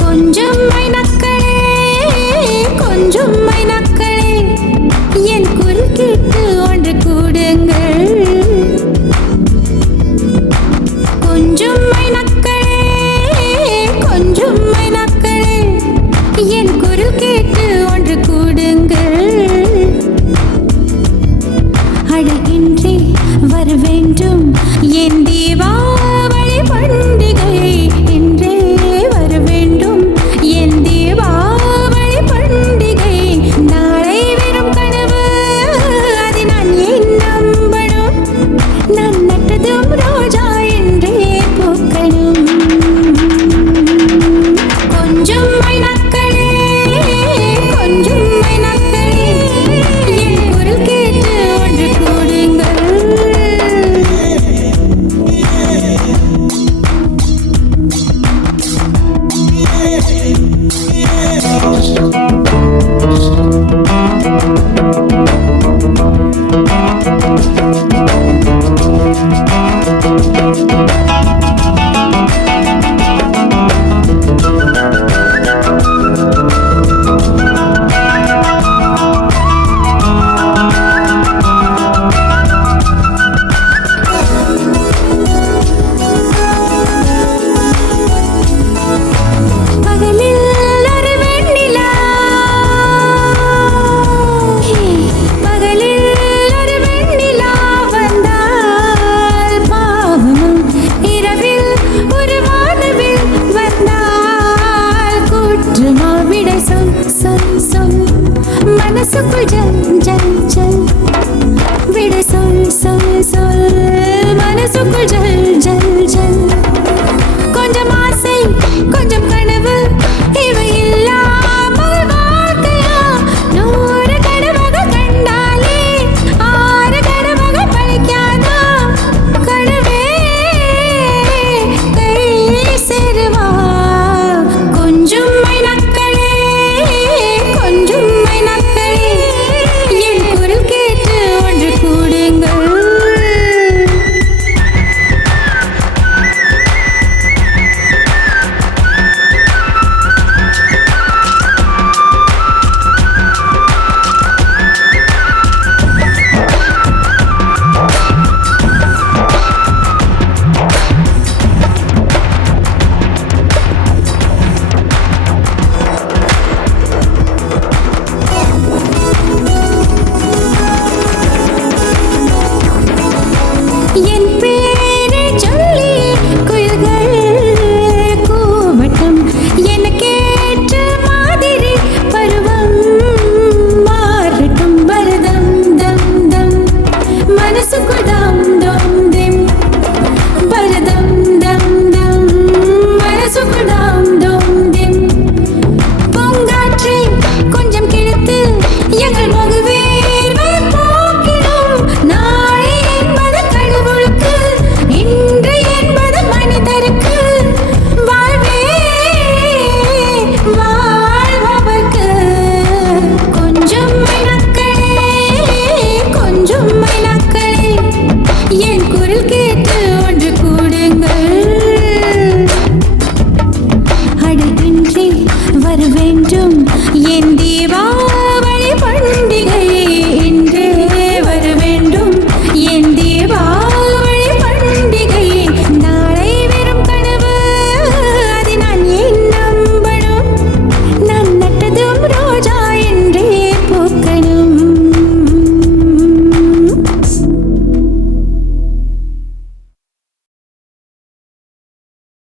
கொஞ்சம் மைனக்களே கொஞ்சம் மைனக்களே என் குரல் கேட்டு ஒன்று கூடுங்கள். கொஞ்சம் மைனக்களே கொஞ்சம் மைனக்களே என் குரல் கேட்டு ஒன்று கூடுங்கள். அழகின்றே வர வேண்டும் என் தீபாவளி பண்டிகை என்றே வர வேண்டும் என் தீபாவளி பண்டிகை. நாளை வெறும் கனவு அதை நான் ஏன் நம்பணும்? நான் நட்டதும் ரோஜா என்றே பூக்கணும். கொஞ்சம் மைனக்களே கொஞ்சம் மைனக்களே என் குரல் கேட்டு ஒன்று கூடுங்கள். मनसुकुल जल जल जल